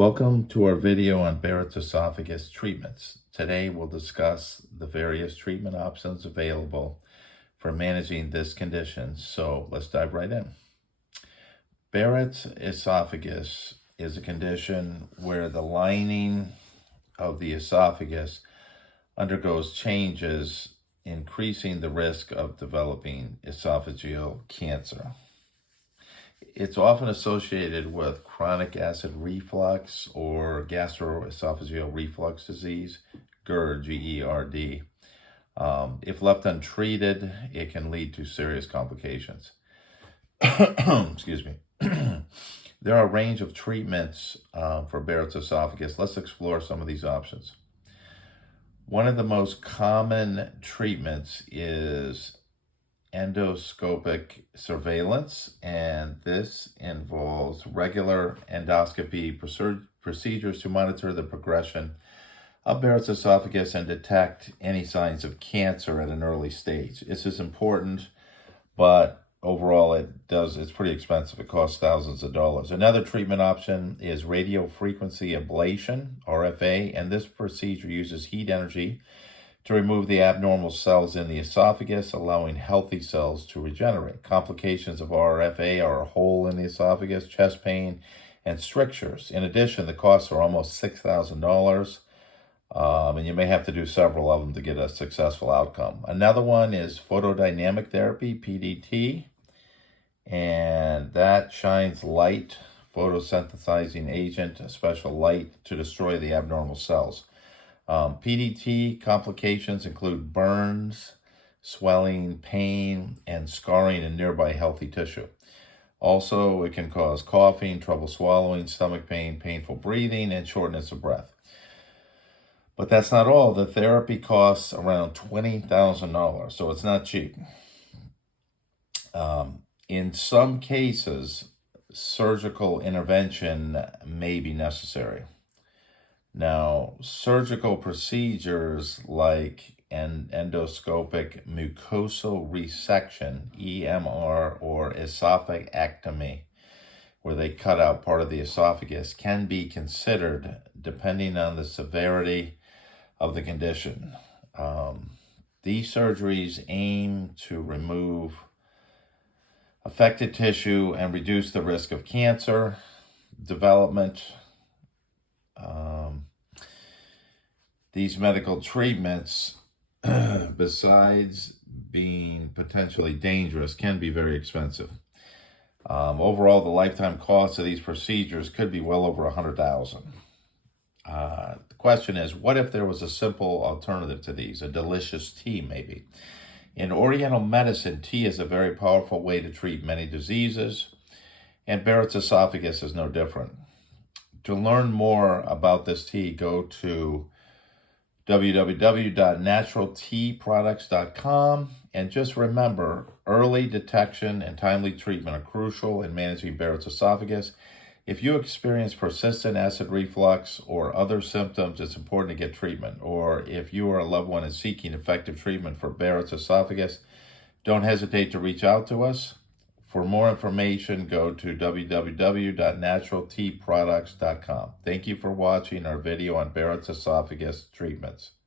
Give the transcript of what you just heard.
Welcome to our video on Barrett's esophagus treatments. Today we'll discuss the various treatment options available for managing this condition. So let's dive right in. Barrett's esophagus is a condition where the lining of the esophagus undergoes changes, increasing the risk of developing esophageal cancer. It's often associated with chronic acid reflux or gastroesophageal reflux disease, GERD, G-E-R-D. If left untreated, it can lead to serious complications. Excuse me. There are a range of treatments for Barrett's esophagus. Let's explore some of these options. One of the most common treatments is endoscopic surveillance, and this involves regular endoscopy procedures to monitor the progression of Barrett's esophagus and detect any signs of cancer at an early stage. This is important, but overall it's pretty expensive. It costs thousands of dollars. Another treatment option is radiofrequency ablation, RFA, and this procedure uses heat energy to remove the abnormal cells in the esophagus, allowing healthy cells to regenerate. Complications of RFA are a hole in the esophagus, chest pain, and strictures. In addition, the costs are almost $6,000, and you may have to do several of them to get a successful outcome. Another one is photodynamic therapy, PDT, and that shines light, photosynthesizing agent, a special light to destroy the abnormal cells. PDT complications include burns, swelling, pain, and scarring in nearby healthy tissue. Also, it can cause coughing, trouble swallowing, stomach pain, painful breathing, and shortness of breath. But that's not all. The therapy costs around $20,000, so it's not cheap. In some cases, surgical intervention may be necessary. Now, surgical procedures like an endoscopic mucosal resection, EMR, or esophagectomy, where they cut out part of the esophagus, can be considered depending on the severity of the condition. These surgeries aim to remove affected tissue and reduce the risk of cancer development. These medical treatments, besides being potentially dangerous, can be very expensive. Overall, the lifetime cost of these procedures could be well over $100,000. The question is, what if there was a simple alternative to these, a delicious tea maybe? In Oriental medicine, tea is a very powerful way to treat many diseases, and Barrett's esophagus is no different. To learn more about this tea, go to www.naturalteaproducts.com, and just remember, early detection and timely treatment are crucial in managing Barrett's esophagus. If you experience persistent acid reflux or other symptoms, it's important to get treatment. Or if you or a loved one is seeking effective treatment for Barrett's esophagus, don't hesitate to reach out to us. For more information, go to www.naturalteaproducts.com. Thank you for watching our video on Barrett's esophagus treatments.